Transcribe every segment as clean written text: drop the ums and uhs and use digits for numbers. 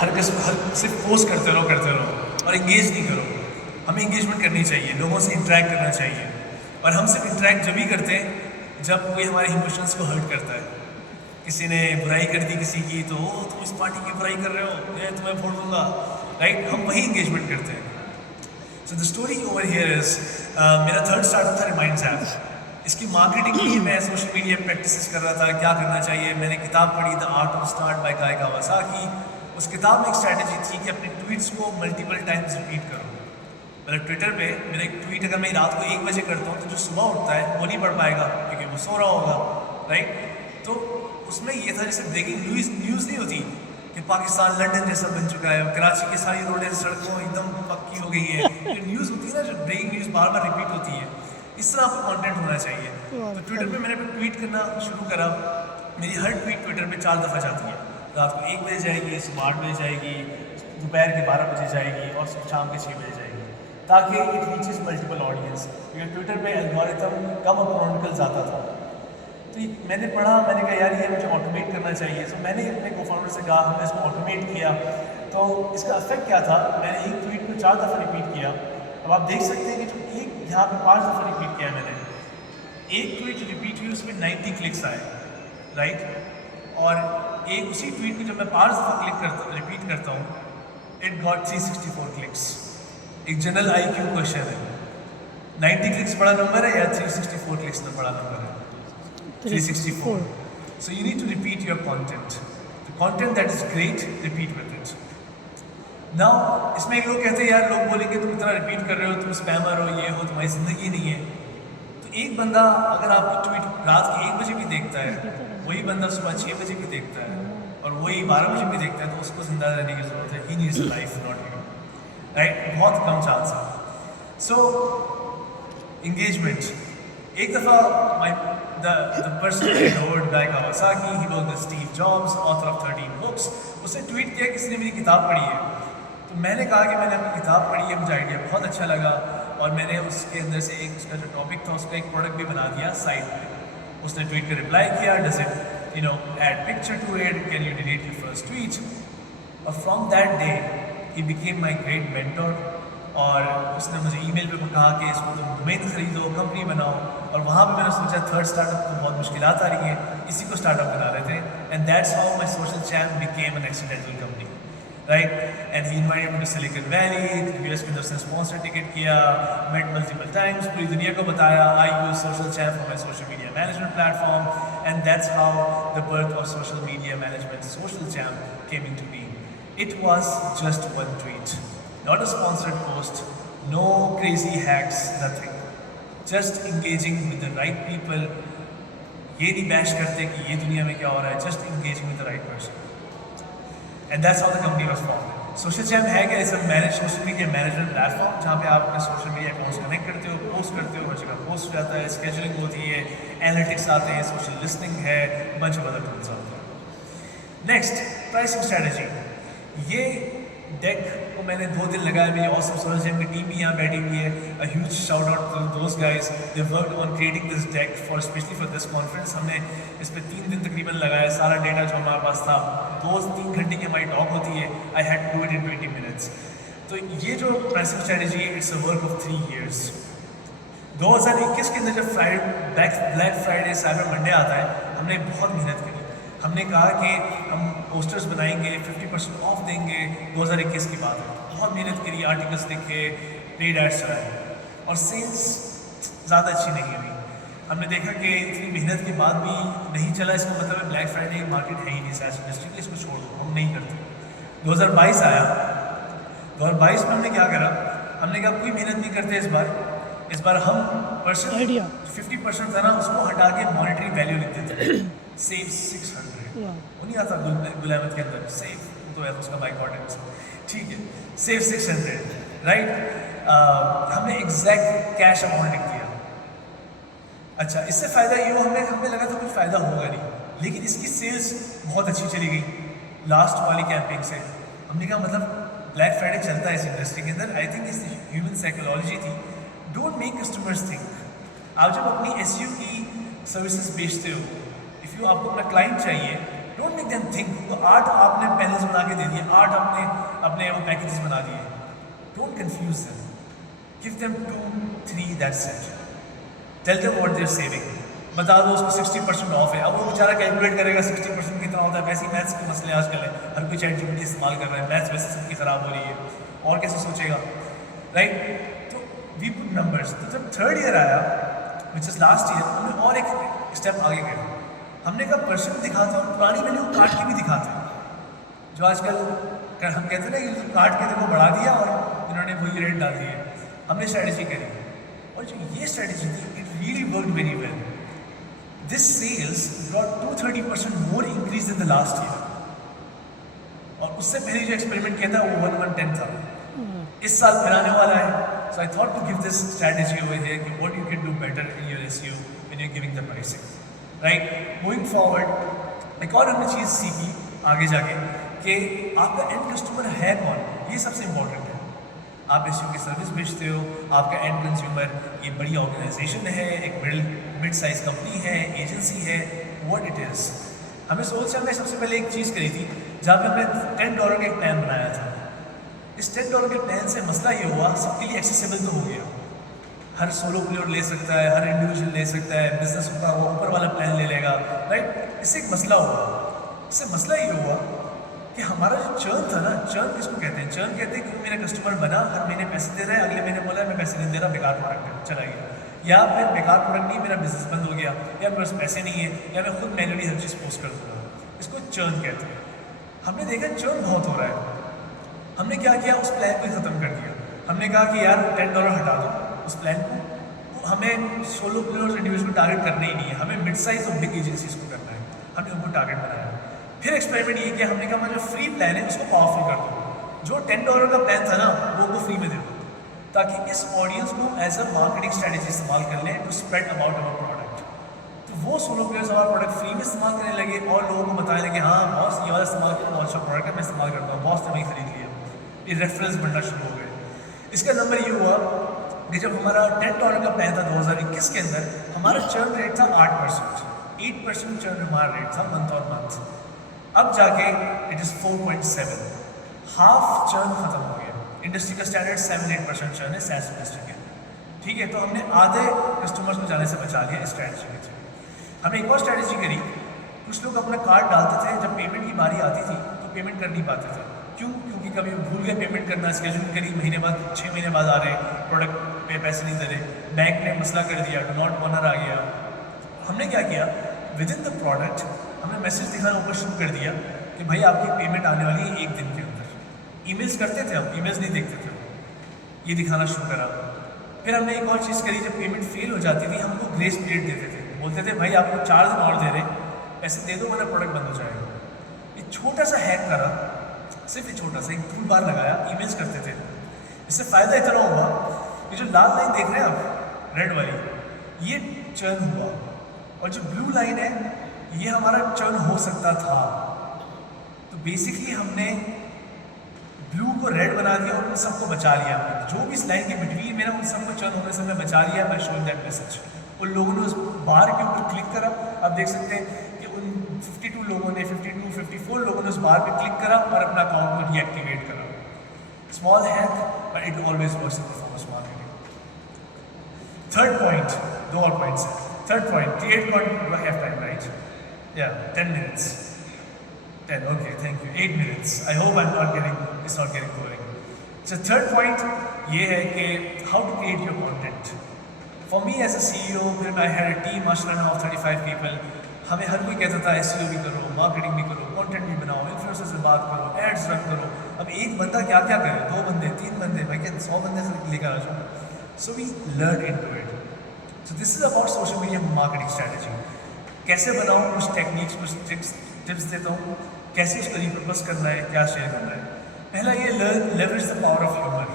हर सिर्फ पोस्ट करते रहो और एंगेज नहीं करो। हमें एंगेजमेंट करनी चाहिए, लोगों से इंटरेक्ट करना चाहिए। और हम सिर्फ इंटरेक्ट जब ही करते हैं जब कोई हमारे इमोशंस को हर्ट करता है। किसी ने बुराई कर दी किसी की, तो ओ तुम इस पार्टी की बुराई कर रहे हो, ये तुम्हें फोड़ दूंगा, राइट? हम वही इंगेजमेंट करते हैं। So the story over here is, मेरा थर्ड स्टार्टअप था रिमाइंड्स ऐप। इसकी मार्केटिंग के लिए मैं सोशल मीडिया प्रैक्टिसेस कर रहा था, क्या करना चाहिए। मैंने किताब पढ़ी the art of start by guy Kawasaki. उस किताब में एक स्ट्रैटेजी थी कि अपने ट्वीट्स को मल्टीपल टाइम्स रिपीट करो। मतलब ट्विटर पे मेरा एक ट्वीट अगर मैं रात को 1 बजे करता हूँ तो जो सुबह उठता है वो नहीं पढ़ पाएगा क्योंकि वो सो रहा होगा, राइट? तो उसमें ये था जैसे ब्रेकिंग न्यूज़ नहीं होती कि पाकिस्तान लंदन जैसा बन चुका है, कराची की सारी रोडें सड़कों एकदम पक्की हो गई है। ये न्यूज़ होती है ना, जो ब्रेकिंग न्यूज़ बार बार रिपीट होती है, इस तरह आपको कंटेंट होना चाहिए। तो ट्विटर पे मैंने ट्वीट करना शुरू करा। मेरी हर ट्वीट ट्विटर पे 4 दफ़ा जाती है। रात को 1 बजे जाएगी, सुबह 8 बजे जाएगी, दोपहर के 12 बजे जाएगी और शाम के 6 बजे जाएगी, ताकि इट रीचेस मल्टीपल ऑडियंस। क्योंकि ट्विटर पे एल्गोरिथम कम इकोनॉमिकल आता था। तो मैंने पढ़ा, मैंने कहा यार ये मुझे ऑटोमेट करना चाहिए। तो मैंने अपने कोफाउंडर से कहा, हमने इसको ऑटोमेट किया। तो इसका इफेक्ट क्या था, मैंने एक ट्वीट को 4 दफ़ा रिपीट किया। अब आप देख सकते हैं कि जो एक यहाँ पे 5 दफ़ा रिपीट किया मैंने, एक ट्वीट जो रिपीट हुई उसमें 90 क्लिक्स आए, राइट? और एक उसी ट्वीट को जब मैं 5 दफ़ा रिपीट करता हूँ, इट गॉट 364 क्लिक्स। एक जनरल IQ क्वेश्चन है, 90 क्लिक्स बड़ा नंबर है या 364 क्लिक्स बड़ा नंबर है? 364. So you need to repeat your content. The content that is great, repeat with it. Now, इसमें लोग कहते हैं यार, लोग बोलेंगे तुम इतना रिपीट कर रहे हो, तुम स्पैमर हो, ये हो, तुम्हारी ज़िंदगी नहीं है। तो एक बंदा अगर आपकी ट्वीट रात के 1 बजे भी देखता है, वही बंदा सुबह 6 बजे भी देखता है और वही 12 बजे भी देखता है, तो उसको जिंदा रहने की ज़रूरत है। He needs a life, not you. Right? बहुत कम चांस है। सो इंगेजमेंट, एक दफ़ा the person I adored, Guy Kawasaki, he was the Steve Jobs, author of 13 books, उसने ट्वीट किया किसी ने मेरी किताब पढ़ी है। तो मैंने कहा कि मैंने अपनी किताब पढ़ी है, मुझे आइडिया बहुत अच्छा लगा और मैंने उसके अंदर से एक उसका जो टॉपिक था उसका एक प्रोडक्ट भी बना दिया साइड पे। उसने ट्वीट कर रिप्लाई किया, does it add picture to it, can you delete your first tweet? और from that day he became my great mentor। और उसने मुझे ईमेल पे कहा कि इसको तुम डोमेन खरीदो, कंपनी बनाओ। और वहाँ पे मैंने सोचा थर्ड स्टार्टअप तो बहुत मुश्किलात आ रही है, इसी को स्टार्टअप बना रहे थे। And that's how my Social Champ became an accidental company, right? And he invited me to Silicon Valley, US में उसने स्पॉन्सर टिकट किया, मेट मल्टीपल टाइम्स, पूरी दुनिया को बताया I use Social Champ for my social media management platform. And that's how the birth of social media management Social Champ came in to be. It was just one tweet, not a sponsored post, no crazy hacks, nothing. Just engaging with the right people. ये नहीं bash करते कि ये दुनिया में क्या हो रहा है, just engaging with the right person. And that's how the company was formed. Social Champ है क्या? It's a social media management platform जहाँ पे आप अपने सोशल मीडिया अकाउंट्स कनेक्ट करते हो, पोस्ट करते हो, हर जगह पोस्ट हो जाता है, स्केजुलिंग होती है, एनालिटिक्स आते हैं, सोशल लिस्टिंग है, बंच ऑफ अदर टूल्स आते हैं। Next, pricing strategy. ये डेक को मैंने 2 दिन लगाया, मेरी ऑसम सोशल चैम्प की टीम भी यहाँ बैठी हुई है। A huge shout out to those guys, they worked on creating this deck for specially for this conference. हमने इस पर 3 दिन तकरीबन लगाया, सारा डेटा जो हमारे पास था। 2-3 घंटे की हमारी टॉक होती है, I had to do it in 20 minutes. तो ये जो प्राइसिंग स्ट्रैटेजी है, it's a work of 3 years। 2021 के अंदर जब ब्लैक फ्राइडे साइबर मंडे आता है, हमने बहुत मेहनत करी। हमने कहा कि हम पोस्टर्स बनाएंगे, 50% ऑफ देंगे। 2021 की बात है, बहुत मेहनत करी, आर्टिकल्स लिखे, पेड एड्स चलाए और सेल्स ज़्यादा अच्छी नहीं हुई। हमने देखा कि इतनी मेहनत के बाद भी नहीं चला, इसका मतलब है ब्लैक फ्राइडे मार्केट है ही नहीं सैस इंडस्ट्री की, इसको छोड़ दो, हम नहीं करते। 2022 आया, 2022 में हमने क्या करा, हमने कहा कोई मेहनत नहीं करते इस बार हम 50% था ना, उसको हटा के मॉनेटरी वैल्यू लिख देते हैं। सेव 600, वो नहीं आता गुल अहमद के अंदर, सेव तो है उसका बाइकआउट है, ठीक है, सेव 600, राइट? हमने एग्जैक्ट कैश अमाउंट लिख दिया। अच्छा, इससे फ़ायदा ये हुआ, हमें लगा था कुछ फ़ायदा होगा नहीं, लेकिन इसकी सेल्स बहुत अच्छी चली गई लास्ट वाली कैंपेन से। हमने कहा मतलब ब्लैक फ्राइडे चलता है इस इंडस्ट्री के अंदर। आई थिंक इस ह्यूमन साइकोलॉजी थी, डोंट मेक कस्टमर्स थिंक। आप जब अपनी SEO की सर्विसेज बेचते हो, आपको अपना क्लाइंट चाहिए डोंट मेक देम थिंक। तो 8 आपने पैनल्स बना के दे दिए, 8 आपने अपने वो पैकेजेस बना दिए, don't confuse them, give them 2 3, that's it. Tell them what they are saving, बता दो उसको 60% ऑफ है। अब वो बेचारा कैलकुलेट करेगा 60% कितना होता है। वैसे ही मैथ्स के मसले आजकल है, हर कोई चैट जीपीटी इस्तेमाल कर रहा है, मैथ्स वैसे सबकी ख़राब हो रही है, और कैसे सोचेगा, राइट? तो वी पुट नंबर्स। तो जब थर्ड ईयर आया, विच इज़ लास्ट ईयर, हमने और एक स्टेप आगे गए। हमने कहा परसेंट दिखाते और पुरानी वैल्यू काट के भी दिखाते हैं। जो आजकल हम कहते हैं ना कि काट के देखो बढ़ा दिया और इन्होंने वही रेट डाल दिए। हमने स्ट्रैटेजी करी और जो ये स्ट्रैटेजी थी, it really worked very well. This sales brought 230% more increase in the last year. और उससे पहले जो एक्सपेरिमेंट किया था वो 110 था। इस साल फिर आने वाला है। So I thought to give this strategy over here कि what you can do better in your SEO when you are giving the pricing, right? Moving forward एक और हमने चीज़ सीखी आगे जाके कि आपका एंड कस्टमर है कौन, ये सबसे इम्पोर्टेंट है। आप एसईओ की सर्विस बेचते हो, आपका एंड कंज्यूमर ये बड़ी ऑर्गेनाइजेशन है, एक मिड साइज कंपनी है, एजेंसी है, व्हाट इट इज़। हमें हमने सबसे पहले एक चीज़ करी थी जहाँ पे हमने $10 का एक प्लान बनाया था। इस $10 के प्लान से मसला ये हुआ, सबके लिए एक्सेसिबल तो हो गया, हर सोलो प्लेयर ले सकता है, हर इंडिविजुअल ले सकता है, बिजनेस का वो ऊपर वाला प्लान ले लेगा, राइट? इससे एक मसला हुआ। इससे मसला ये हुआ कि हमारा जो चर्न था ना, चर्न किसको कहते हैं? चर्न कहते हैं कि मेरा कस्टमर बना, हर महीने पैसे दे रहा है, अगले महीने बोला है मैं पैसे नहीं दे रहा, बेकार प्रोडक्ट है, चला गया। या फिर बेकार प्रोडक्ट नहीं, मेरा बिजनेस बंद हो गया, या मेरे पास पैसे नहीं है, या मैं खुद मैन्युअली हर चीज़ पोस्ट कर दूँगा। इसको चर्न कहते हैं। हमने देखा चर्न बहुत हो रहा है। हमने क्या किया, उस प्लान को ख़त्म कर दिया। हमने कहा कि यार $10 हटा दो उस प्लान को, हमें सोलो प्लेयर्स इंडिविजुअल टारगेट करना ही नहीं है, हमें मिड साइज और बिग एजेंसीज को करना है। हमने उनको टारगेट बनाया। फिर एक्सपेरिमेंट ये किया, हमने कहा जो फ्री प्लान है उसको पावरफुल कर दो। जो $10 का प्लान था ना वो फ्री में दे दो, ताकि इस ऑडियंस को एज अ मार्केटिंग स्ट्रेटेजी इस्तेमाल कर लें to spread about our product. तो वो सोलो प्लेयर्स हमारा प्रोडक्ट फ्री में इस्तेमाल करने लगे और लोगों को बताने लगे हाँ बॉस ये वाला इस्तेमाल करो, बहुत अच्छा प्रोडक्ट है, मैं इस्तेमाल करता हूँ, बॉस ने वही खरीद लिया। ये रेफरेंस बनना शुरू हो गए। इसका नंबर ये हुआ कि जब हमारा $10 का प्लान था 2021 के अंदर, हमारा चर्न रेट था 8% चर्न हमारा रेट था मंथ और मंथ। अब जाके इट इज़ 4.7, हाफ चर्न खत्म हो गया। इंडस्ट्री का स्टैंडर्ड 7-8% चर्न है सैस इंडस्ट्री के, ठीक है? तो हमने आधे कस्टमर्स को जाने से बचा लिया इस स्ट्रैटेजी के थ्रू। हमने एक और स्ट्रैटेजी करी, कुछ लोग अपना कार्ड डालते थे, जब पेमेंट की बारी आती थी तो पेमेंट कर नहीं पाते थे। क्यों? क्योंकि कभी भूल गए पेमेंट करना, स्केड्यूल करी, महीने बाद 6 महीने बाद आ रहे, प्रोडक्ट पे पैसे नहीं दे रहे, बैंक ने मसला कर दिया, डू नॉट ऑनर आ गया। हमने क्या किया, विद इन द प्रोडक्ट हमने मैसेज दिखाना ऊपर शुरू कर दिया कि भाई आपकी पेमेंट आने वाली है 1 दिन के अंदर। ईमेल्स करते थे हम, ईमेल्स नहीं देखते थे, ये दिखाना शुरू करा। फिर हमने एक और चीज़ करी, जब पेमेंट फेल हो जाती थी हमको ग्रेस पीरियड देते थे, बोलते थे भाई आपको 4 दिन और दे रहे, पैसे दे दो वरना प्रोडक्ट बंद हो जाएगा। ये छोटा सा हैक करा, सिर्फ ये छोटा सा एक टूल बार लगाया, ईमेल्स करते थे। इससे फ़ायदा इतना हुआ, ये जो लाल लाइन देख रहे हैं आप, रेड वाली, ये चर्न हुआ, और जो ब्लू लाइन है ये हमारा चर्न हो सकता था। तो बेसिकली हमने ब्लू को रेड बना दिया और उन सबको बचा लिया। जो भी इस लाइन के बिटवीन में ना, उन सबको चर्न होने से मैं बचा लिया बाय शोइंग दैट मैसेज। उन लोगों ने उस बार के ऊपर क्लिक करा, आप देख सकते हैं कि उन 52 लोगों ने 54 लोगों ने उस बार पे क्लिक करा और अपना अकाउंट को डीएक्टिवेट करा। Small hack but it always works in performance marketing. Third point, 2 और पॉइंट्स हैं। Third point, create content, do I have time right? या 10 minutes. 10, okay, thank you. 8 minutes. I hope it's not getting boring. So third point ये है कि how to create your content. For me as a CEO, फिर I had a team माशाल्लाह of 35 people. हमें हर कोई कहता था SEO भी करो, मार्केटिंग भी करो, कंटेंट भी बनाओ, इन्फ्लुएंसर से बात करो, एड्स रन करो। अब एक बंदा क्या क्या करे, 2 बंदे 3 बंदे, भाई क्या 100 बंदे से लेकर आ जाओ। So we learned into it. So this is about social media marketing strategy. कैसे बनाऊँ, कुछ टेक्निक्स, कुछ टिप्स देता हूँ, कैसे उसको रिपर्पस करना है, क्या शेयर करना है। पहला ये leverage the power of humour.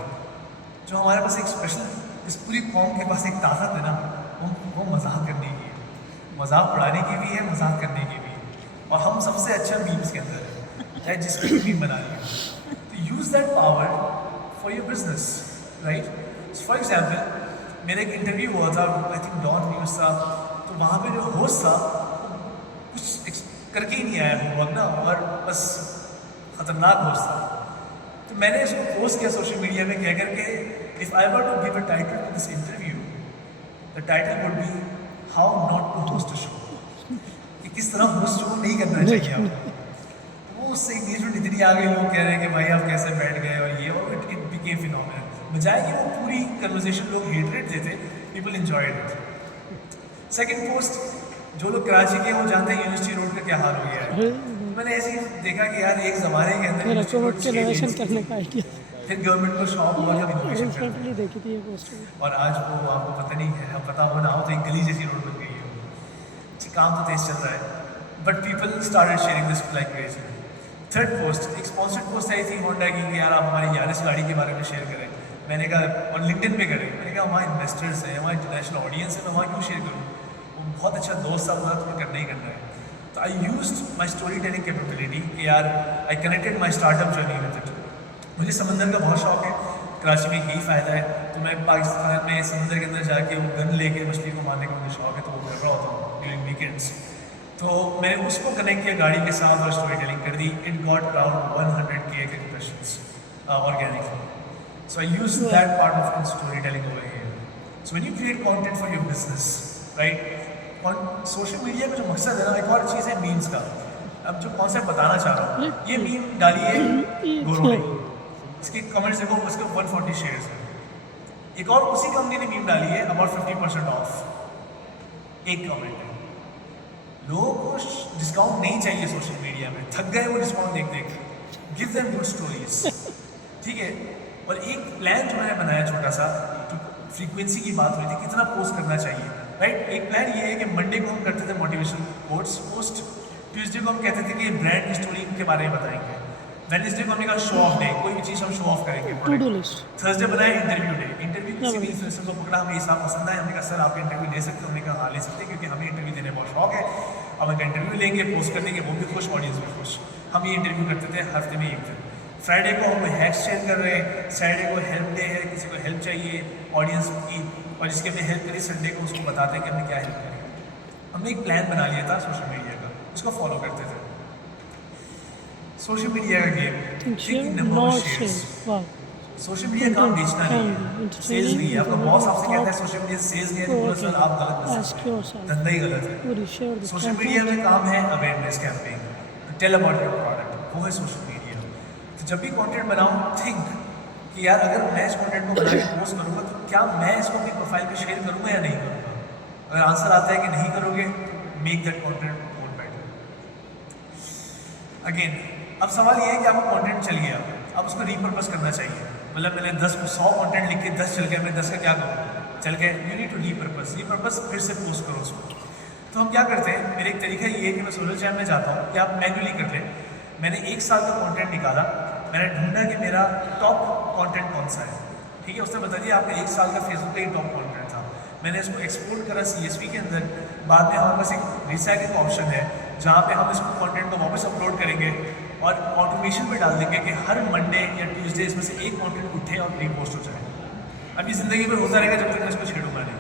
जो हमारे पास एक स्पेशल, इस पूरी कौम के पास एक ताकत है ना, वो मजाक करने की है, मजाक उड़ाने की भी है, मजाक करने की भी है। और हम सबसे अच्छा मीम्स के अंदर है, चाहे जिसकी मीम बना लिया। तो use that power for your business, right? For example, मेरा एक इंटरव्यू हुआ था, आई थिंक डॉन न्यूज़ था, तो वहाँ पे जो होस्ट था कुछ करके ही नहीं आया होमवर्क ना, और बस ख़तरनाक दोस्त था। तो मैंने इसको पोस्ट किया सोशल मीडिया में कह करके, if I were to give a title to this interview, the title would be how not to host a show, कि किस तरह होस्ट शो नहीं करना चाहिए आपको। तो वो उससे इंगेजमेंट इतनी आ गई, लोग कह रहे हैं कि भाई आप कैसे बैठ गए, और ये, और इट बिकेम फिनोमिनल। बजाय कि वो पूरी कन्वर्सेशन लोग हेटरेट देते, people enjoyed it. Second post, जो लोग कराची के वो जानते हैं यूनिवर्सिटी रोड का क्या हाल हो गया है। मैंने ऐसे ही देखा कि यार एक ज़माने के अंदर करने का आइडिया, फिर गवर्नमेंट को शौक हुआ कि इनोवेशन करना है। देखी थी ये पोस्टर, और आज वो आपको पता नहीं है, पता हो ना हो तो एक गली जैसी रोड बन गई है। काम तो तेज चल रहा है, but people started sharing this like crazy. Third post, एक स्पॉन्सर्ड पोस्ट आई थी होंडा की कि यार आप हमारी यारिस गाड़ी के बारे में शेयर करें। मैंने कहा, और लिंक्डइन पे करें, मैंने कहा वहाँ इन्वेस्टर्स हैं, वहाँ इंटरनेशनल ऑडियंस है, मैं वहाँ क्यों शेयर करूँ। वो बहुत अच्छा दोस्त था, बोला तुम्हें करना ही करना है। तो I used my story telling capability कि यार I connected my startup journey with it. मुझे समंदर का बहुत शौक है, कराची में यही फ़ायदा है, तो मैं पाकिस्तान में समंदर के अंदर जाके वो गन लेके मछली को मारने का मुझे शौक है, तो वो कर रहा होता हूँ ड्यूरिंग वीकेंड्स। तो मैंने उसको कनेक्ट किया गाड़ी के साथ और स्टोरी टेलिंग कर दी। It got around 100K impressions organically. So I use that part of story telling over here. So when you create content for your business, right? Social media का जो मकसद है ना, एक और चीज़ है मीम्स का। अब जो कॉन्सेप्ट बताना चाह रहा हूँ, ये मीम डालिए गोरो ने, इसके कमेंट्स देखो, उसके 140 शेयर्स हैं। एक और उसी कंपनी ने मीम डाली है अबाउट 50% ऑफ, एक कमेंट है। लोगों को डिस्काउंट नहीं चाहिए सोशल मीडिया में, थक गए वो डिस्काउंट देख देख। गिव देम गुड स्टोरीज, ठीक है। और एक प्लान जो मैंने बनाया छोटा सा, फ्रीक्वेंसी की बात हुई थी कितना पोस्ट करना चाहिए, राइट। एक प्लान ये है कि मंडे को हम करते थे मोटिवेशनल कोट्स पोस्ट, ट्यूसडे को हम कहते थे कि ब्रांड की स्टोरी के बारे में बताएंगे, वेडनेसडे को हमने कहा शो ऑफ डे, कोई भी चीज़ हम शो ऑफ करेंगे, थर्सडे बनाए इंटरव्यू डे, इंटरव्यू किसी भी इन्फ्लुएंसर को पकड़ा, हमें ये साथ पसंद है, हमने कहा सर आप इंटरव्यू ले सकते हो, हमने कहा हाँ ले सकते हैं, क्योंकि हमें इंटरव्यू देने बहुत शौक है। अब अगर इंटरव्यू लेंगे, पोस्ट कर देंगे, वो भी खुश, ऑडियंस भी खुश। हम ये इंटरव्यू करते थे हफ्ते में एक दिन। फ्राइडे को हम हैक्स शेयर कर रहे हैं, सैटरडे को हेल्प डे है, किसी को हेल्प चाहिए ऑडियंस की, और जिसके हमने हेल्प करी संडे को उसको बताते हैं कि हमने क्या हेल्प करी। हमने एक प्लान बना लिया था सोशल मीडिया का, उसको फॉलो करते थे। सोशल मीडिया का गेम, सोशल मीडिया काम बेचना नहीं है, सेल्स नहीं है। आपका बॉस आपसे कहता है सोशल मीडिया सेल्स नहीं है, तो बोलो सर आप गलत बता, धंधा ही गलत है। सोशल मीडिया में काम है awareness campaign, tell about your product, वो है सोशल मीडिया। तो जब भी कंटेंट बनाऊं, थिंक कि यार अगर मैं इस कंटेंट को बना के पोस्ट करूँगा तो क्या मैं इसको अपनी प्रोफाइल पे शेयर करूँगा या नहीं करूँगा। अगर आंसर आता है कि नहीं करोगे, make that content more better. Again अब सवाल ये है कि आपका कंटेंट चल गया, अब उसको रीपर्पस करना चाहिए। मतलब मैंने 100 कंटेंट लिख के 10 चल गया, मैं 10 का क्या करूँ, चल गए, यू नीड टू रीपर्पस फिर से पोस्ट करो उसको। तो हम क्या करते हैं, मेरा एक तरीका ये है कि मैं सोशल चैनल में जाता हूँ कि आप मैन्युअली कर लें। मैंने 1 साल का कंटेंट निकाला, मैंने ढूंढा कि मेरा टॉप कंटेंट कौन सा है, ठीक है। उसने बता दिया आपका 1 साल का फेसबुक का ही टॉप कंटेंट था। मैंने इसको एक्सपोर्ट करा CSV के अंदर। बाद में हमारे पास एक रिसाइकलिंग ऑप्शन है जहाँ पे हम इसको कंटेंट को वापस अपलोड करेंगे और ऑटोमेशन पे डाल देंगे कि हर मंडे या ट्यूसडे इसमें से एक कंटेंट उठे और रीपोस्ट हो जाए। अभी ज़िंदगी में होता रहेगा जब तक मैं इसको छेड़ूंगा नहीं,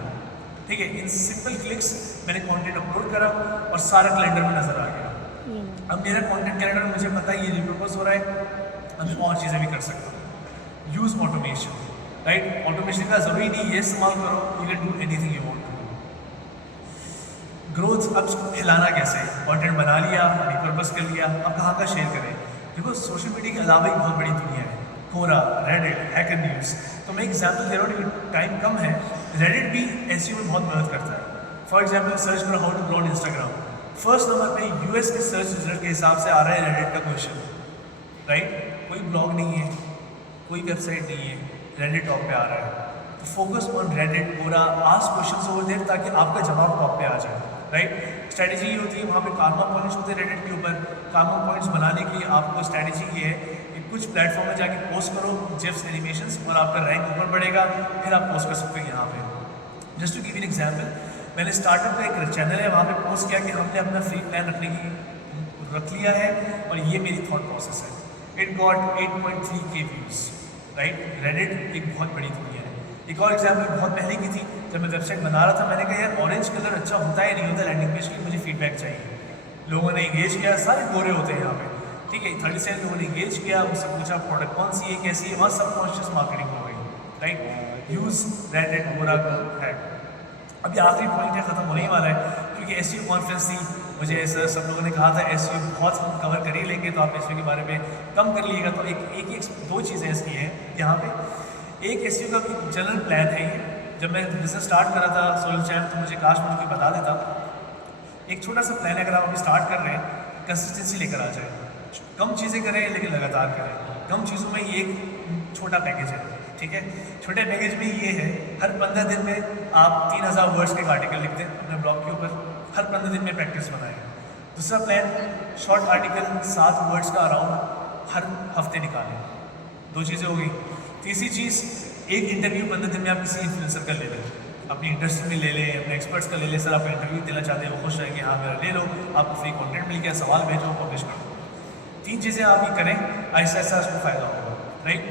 ठीक है। इन सिंपल क्लिक्स मैंने कंटेंट अपलोड करा और सारा कैलेंडर में नज़र आ गया। अब मेरा कंटेंट कैलेंडर मुझे पता है ये रिपर्पस हो रहा है, अब मैं और चीज़ें भी कर सकता हूँ। Use automation, right. ऑटोमेशन का ज़रूरी नहीं ये इस्तेमाल करो, you can do anything you want to do. Growth, अब इसको फैलाना कैसे, कंटेंट बना लिया, रिपर्पस कर लिया, अब कहाँ का शेयर करें। देखो सोशल मीडिया के अलावा एक बहुत बड़ी दुनिया है, कोरा, रेडिट, हैकर न्यूज़। तो मैं एग्जाम्पल दे रहा हूँ क्योंकि टाइम कम है। रेडिट भी SEO में बहुत मदद करता है। फॉर एग्जाम्पल सर्च करो how to grow on Instagram, first number पे US के सर्च रिजल्ट के हिसाब से आ रहा है रेडिट का क्वेश्चन, राइट। कोई ब्लॉग नहीं है, कोई वेबसाइट नहीं है, रेडिट टॉप पे आ रहा है। तो focus on Reddit, Quora, ask questions over there ताकि आपका जवाब टॉप पे आ जाए, राइट। स्ट्रैटेजी ये होती है, वहाँ पे कारमा पॉइंट्स होते हैं रेडिट के ऊपर। कारमा पॉइंट्स बनाने की आपको स्ट्रैटेजी ये है कि कुछ प्लेटफॉर्म में जाके पोस्ट करो जिप्स एनिमेशंस और आपका रैंक ऊपर बढ़ेगा, फिर आप पोस्ट कर सकते हो यहाँ पे। Just to give an example, मैंने स्टार्टअप का एक चैनल है, वहाँ पे पोस्ट किया कि हमने अपना फ्री प्लान रख लिया है और ये मेरी थॉट प्रोसेस है। It got 8.3K views, right. Reddit एक बहुत बड़ी दुनिया है। एक और एग्जाम्पल बहुत पहले की थी, जब मैं वेबसाइट बना रहा था, मैंने कहा यार ऑरेंज कलर अच्छा होता है नहीं होता लैंडिंग पेज के लिए, मुझे फीडबैक चाहिए। लोगों ने एंगेज किया, सारे गोरे होते हैं यहाँ पे, ठीक है। 37 लोगों ने एंगेज किया, मुझसे पूछा प्रोडक्ट कौन सी है, कैसी है, वहाँ सबकॉन्शियस मार्केटिंग हो गई, राइट। यूज़ रेडिट गोरा हैड। अभी आखिरी पॉइंट है, ख़त्म होने ही वाला है, क्योंकि एसईओ कॉन्फ्रेंस थी, मुझे ऐसा सब लोगों ने कहा था एसईओ बहुत हम कवर कर ही लेंगे, तो आप एसईओ के बारे में कम कर लीजिएगा। तो एक दो चीज़ें इसकी हैं यहाँ पे। एक एसईओ का जनरल प्लान है ये। जब मैं बिजनेस स्टार्ट कर रहा था सोलर चैम्प, तो मुझे काश मुझे कोई बता देता। एक छोटा सा प्लान है, अगर आप अभी स्टार्ट कर रहे हैं, कंसिस्टेंसी लेकर आ जाए, कम चीज़ें करें लेकिन लगातार करें। कम चीज़ों में ये एक छोटा पैकेज है, ठीक है। छोटे पैकेज में ये है, हर 15 दिन में आप 3000 वर्ड्स के आर्टिकल लिखते हैं अपने ब्लॉग के ऊपर, हर 15 दिन में प्रैक्टिस बनाएं। दूसरा प्लान, शॉर्ट आर्टिकल 7 वर्ड्स का अराउंड हर हफ्ते निकालें। 2 चीज़ें हो गई। तीसरी चीज़, एक इंटरव्यू 15 दिन में आप किसी इन्फ्लुएंसर का ले लें, अपनी इंडस्ट्री में ले लें, अपने एक्सपर्ट्स का ले लें। सर आप इंटरव्यू देना चाहते हैं, वो खुश रहेंगे, हाँ मेरा ले लो, आपको फ्री कंटेंट मिल गया, सवाल भेजो, पब्लिश करो। 3 चीज़ें आप ये करें, ऐसा ऐसा उसको फ़ायदा होगा, राइट।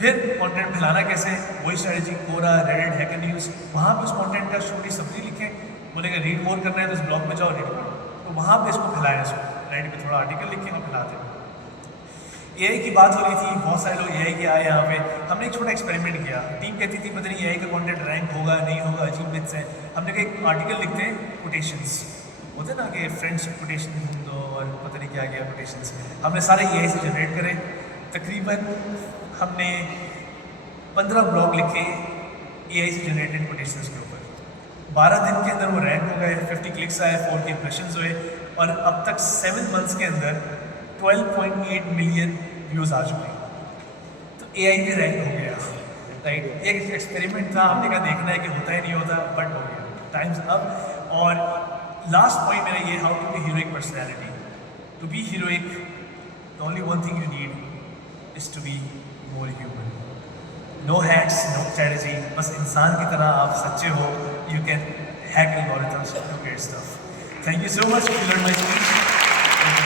फिर कंटेंट फैलाना कैसे, वही स्ट्रेटजी, कोरा, रेडिट, हैकर न्यूज़, वहाँ पे उस कंटेंट का छोटी समरी लिखें। बोलेंगे रीड मोर करना है तो उस ब्लॉग में जाओ रीड करो, तो वहाँ पे इसको फैलाएं, इसको रेडिट पे थोड़ा आर्टिकल लिखें और फैलाते हैं। एआई की बात हो रही थी, बहुत सारे लोग एआई के आए यहाँ पे। हमने एक छोटा एक्सपेरिमेंट किया। टीम कहती थी पता नहीं एआई का कंटेंट रैंक होगा नहीं होगा, अजीब मिथ्स हैं। हमने कहा एक आर्टिकल लिखते हैं, कोटेशंस होते हैं ना कि फ्रेंड्स कोटेशन दो और पता नहीं क्या क्या कोटेशंस, हमने सारे एआई से जनरेट करे। तकरीबन हमने 15 ब्लॉग लिखे एआई से जनरेटेड कोटेशंस के ऊपर। 12 दिन के अंदर वो रैंक हो गए, 50 क्लिक्स आए, 4K इंप्रेशंस हुए, और अब तक 7 मंथ्स के अंदर 12.8 मिलियन व्यूज़ आ चुके हैं। तो एआई पे रैंक हो गया, राइट। एक एक्सपेरिमेंट था, हमने कहा देखना है कि होता है नहीं होता, बट हो गया, टाइम्स अप। और लास्ट पॉइंट मेरा ये, how to be heroic personality. To be heroic, the only one thing you need is to be more human. No hacks, no strategy, बस इंसान की तरह आप सच्चे हो। You can hack algorithms to get stuff. Thank you so much, you learn my speech.